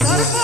Gotta